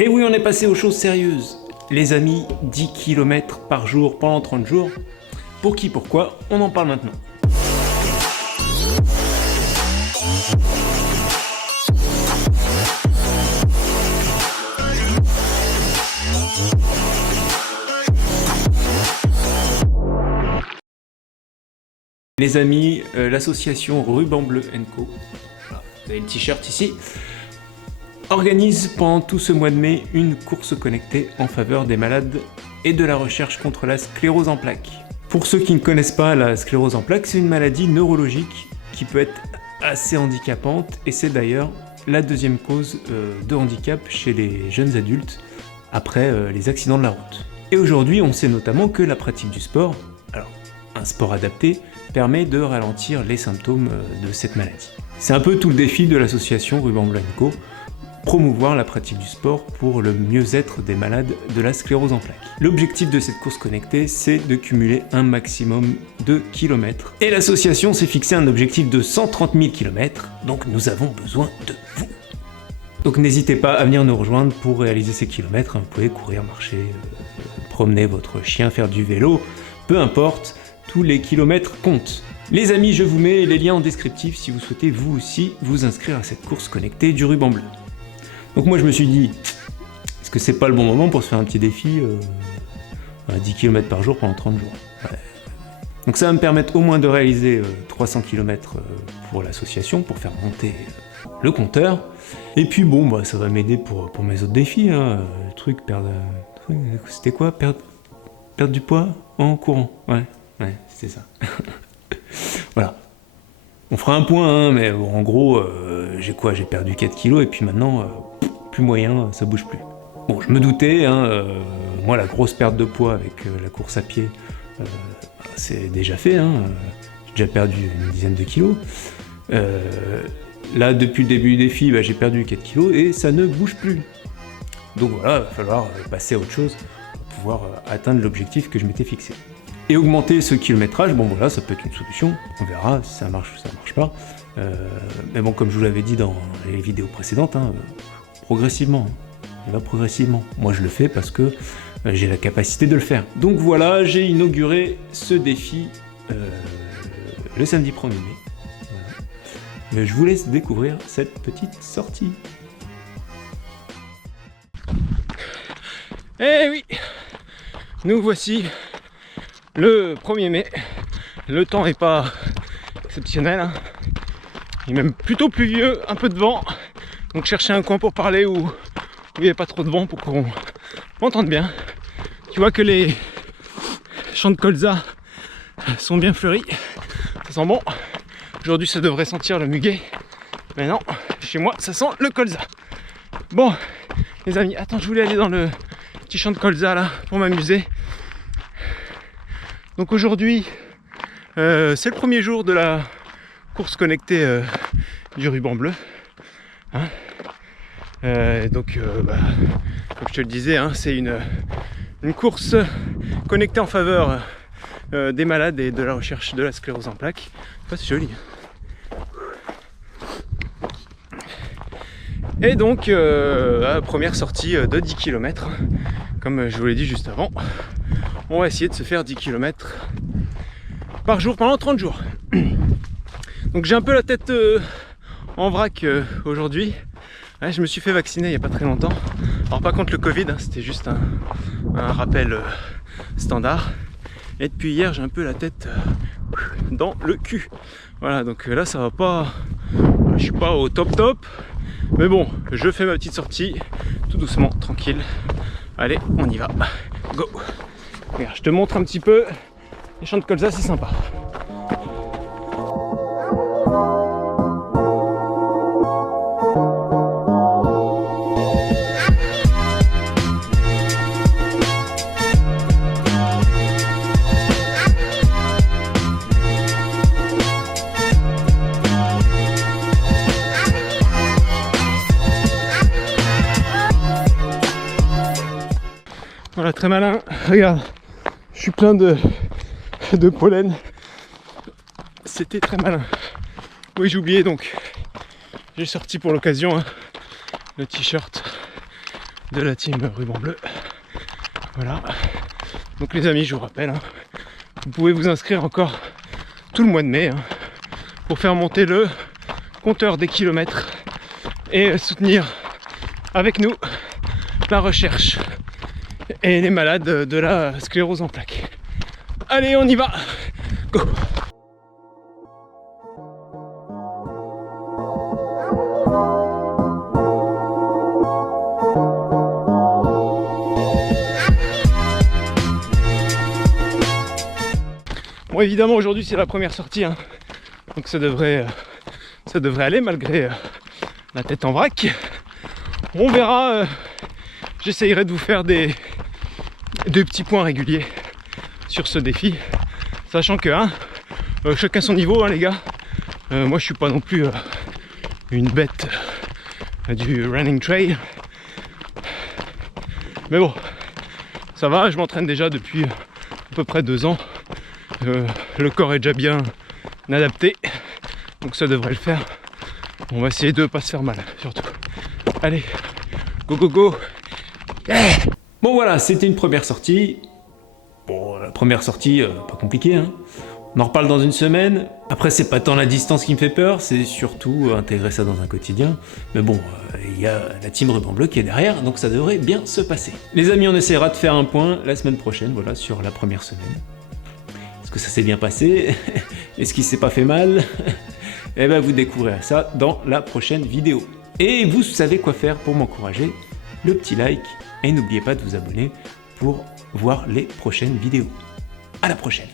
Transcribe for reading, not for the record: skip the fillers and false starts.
Et oui, on est passé aux choses sérieuses. Les amis, 10 km par jour pendant 30 jours. Pour qui, pourquoi, on en parle maintenant. Les amis, l'association Ruban Bleu & Co, voilà, vous avez le t-shirt ici, organise pendant tout ce mois de mai une course connectée en faveur des malades et de la recherche contre la sclérose en plaques. Pour ceux qui ne connaissent pas la sclérose en plaques, c'est une maladie neurologique qui peut être assez handicapante et c'est d'ailleurs la deuxième cause de handicap chez les jeunes adultes après les accidents de la route. Et aujourd'hui, on sait notamment que la pratique du sport, alors un sport adapté, permet de ralentir les symptômes de cette maladie. C'est un peu tout le défi de l'association Ruban Bleu & Co, promouvoir la pratique du sport pour le mieux-être des malades de la sclérose en plaques. L'objectif de cette course connectée, c'est de cumuler un maximum de kilomètres. Et l'association s'est fixé un objectif de 130 000 km, donc nous avons besoin de vous. Donc n'hésitez pas à venir nous rejoindre pour réaliser ces kilomètres. Vous pouvez courir, marcher, promener votre chien, faire du vélo, peu importe. Tous les kilomètres comptent. Les amis, je vous mets les liens en descriptif si vous souhaitez vous aussi vous inscrire à cette course connectée du Ruban Bleu. Donc moi je me suis dit, est-ce que c'est pas le bon moment pour se faire un petit défi à 10 km par jour pendant 30 jours. Ouais. Donc ça va me permettre au moins de réaliser 300 km pour l'association, pour faire monter le compteur. Et puis bon, bah, ça va m'aider pour mes autres défis. Hein. Le truc, c'était quoi, perdre du poids en courant. Ouais, c'était ça. Voilà. On fera un point, hein, mais bon, en gros, j'ai perdu 4 kilos et puis maintenant, plus moyen, ça bouge plus. Bon, je me doutais, hein, moi la grosse perte de poids avec la course à pied, c'est déjà fait, hein, j'ai déjà perdu une dizaine de kilos. Là, depuis le début du défi, j'ai perdu 4 kilos et ça ne bouge plus. Donc voilà, il va falloir passer à autre chose pour pouvoir atteindre l'objectif que je m'étais fixé. Et augmenter ce kilométrage, bon voilà, ça peut être une solution, on verra si ça marche ou ça marche pas. Mais bon, comme je vous l'avais dit dans les vidéos précédentes, hein, progressivement, il va progressivement. Moi je le fais parce que j'ai la capacité de le faire. Donc voilà, j'ai inauguré ce défi le samedi 1er mai. Voilà. Mais je vous laisse découvrir cette petite sortie. Eh oui, nous voici le 1er mai, le temps n'est pas exceptionnel, hein. Il est même plutôt pluvieux, un peu de vent, donc chercher un coin pour parler où il n'y a pas trop de vent pour qu'on m'entende bien. Tu vois que les champs de colza sont bien fleuris, ça sent bon. Aujourd'hui ça devrait sentir le muguet, mais non, chez moi ça sent le colza. Bon les amis, attends, je voulais aller dans le petit champ de colza là pour m'amuser. Donc aujourd'hui, c'est le premier jour de la course connectée du Ruban Bleu. Hein, donc, comme je te le disais, hein, c'est une course connectée en faveur des malades et de la recherche de la sclérose en plaques. C'est joli. Et donc, première sortie de 10 km, comme je vous l'ai dit juste avant. On va essayer de se faire 10 km par jour pendant 30 jours. Donc j'ai un peu la tête en vrac aujourd'hui. Ouais, je me suis fait vacciner il n'y a pas très longtemps. Alors pas contre le Covid, hein, c'était juste un rappel standard. Et depuis hier j'ai un peu la tête dans le cul. Voilà, donc là ça va pas. Je suis pas au top. Mais bon, je fais ma petite sortie tout doucement, tranquille. Allez, on y va. Go! Regarde, je te montre un petit peu les champs de colza, c'est sympa. Voilà, très malin. Regarde, je suis plein de pollen. C'était très malin. Oui, j'ai oublié, donc j'ai sorti pour l'occasion le t-shirt de la team Ruban Bleu. Voilà. Donc les amis, je vous rappelle, hein, vous pouvez vous inscrire encore tout le mois de mai, hein, pour faire monter le compteur des kilomètres et soutenir avec nous la recherche et les malades de la sclérose en plaques. Allez, on y va. Go. Bon, évidemment aujourd'hui c'est la première sortie, hein, donc ça devrait aller malgré la tête en vrac. On verra, j'essayerai de vous faire des petits points réguliers sur ce défi, sachant que chacun son niveau, hein, les gars. Moi je suis pas non plus une bête du running trail, mais bon, ça va, je m'entraîne déjà depuis à peu près 2 ans. Le corps est déjà bien adapté, donc ça devrait le faire. On va essayer de pas se faire mal, surtout. Allez, go go go. Yeah. Bon voilà, c'était une première sortie. Bon, la première sortie, pas compliquée, hein. On en reparle dans une semaine. Après, c'est pas tant la distance qui me fait peur, c'est surtout intégrer ça dans un quotidien. Mais bon, il y a la team Ruban Bleu qui est derrière, donc ça devrait bien se passer. Les amis, on essaiera de faire un point la semaine prochaine, voilà, sur la première semaine. Est-ce que ça s'est bien passé? Est-ce qu'il s'est pas fait mal? Eh ben, vous découvrirez ça dans la prochaine vidéo. Et vous savez quoi faire pour m'encourager? Le petit like, et n'oubliez pas de vous abonner pour voir les prochaines vidéos. À la prochaine!